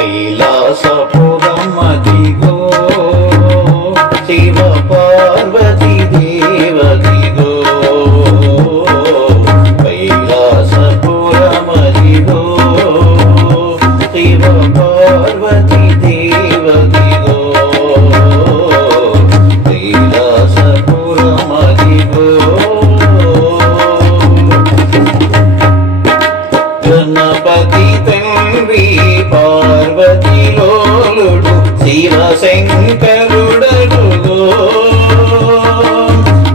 కైలాసపురమదిగో శివ పార్వతీ దేవదిగో కైలాసపురమదిగో శివ పార్వతీ దేవదిగో కైలాసపురమదిగో గణపతి తండ్రి పార్వతి లోలుడు శివశంకరుడడుగో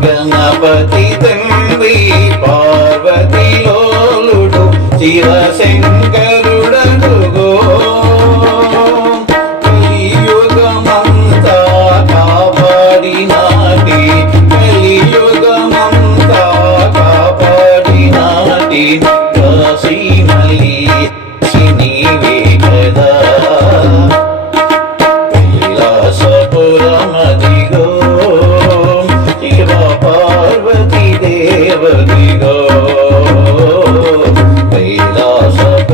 గణపతి తండ్రి పార్వతి లోలుడు శివశంకరుడడుగో కలియుగమంతా కాపాడినాటి కలియుగమంతా కాపాడినాటి కాశీమలి నీవే కదా కైలాసపురమదిగో శివ పార్వతీ దేవదిగో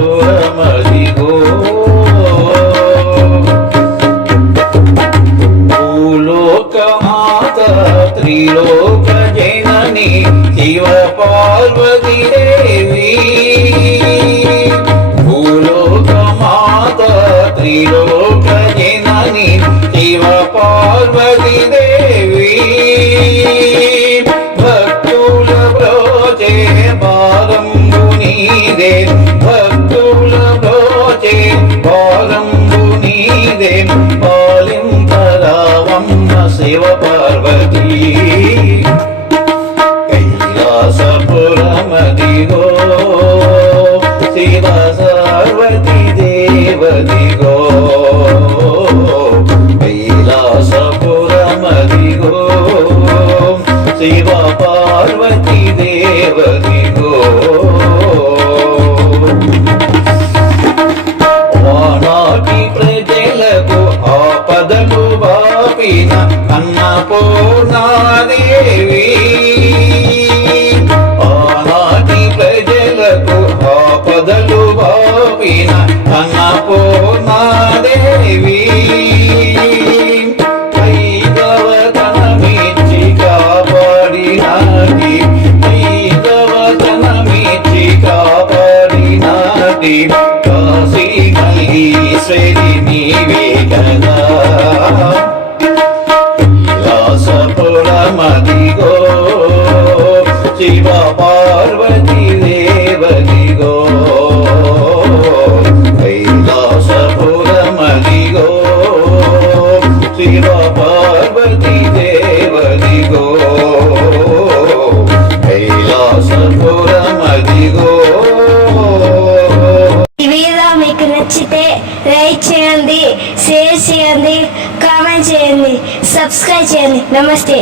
కైలాసపురమదిగో భూలోకమాత త్రిలోక జనని శివ పార్వతీ దేవి త్రిలోక జనని శివ పార్వతీ దేవి భక్తుల బ్రోచే బాలంబు నీదే భక్తుల బ్రోచే బాలంబు నీదే పాలింపరావమ్మ శివ పార్వతీ కైలాసపురమదిగో శివ పార్వతీ దేవదిగో కైలాసపురమదిగో శివ పార్వతీ దేవదిగో ఆనాటి ప్రజలకు ఆపదలు బాపిన అన్నపూర్ణాదేవి ఆనాటి ప్రజలకు ఆపదలు బాపిన అన్నపూర్ణాదేవి వైదవతనమిచ్చి కాపాడినాటి వైదవతనమిచ్చి కాపాడినాటి కాశీ మల్లీశ్వరి నీవే కదా కైలాసపురమదిగో శివ పార్వతీ దేవదిగో కైలాసపురమదిగో శివ పార్వతీ దేవదిగో కైలాసపురమదిగో. ఈ వీడియో మీకు నచ్చితే లైక్ చేయండి, షేర్ చేయండి, కామెంట్ చేయండి, సబ్స్క్రైబ్ చేయండి. నమస్తే.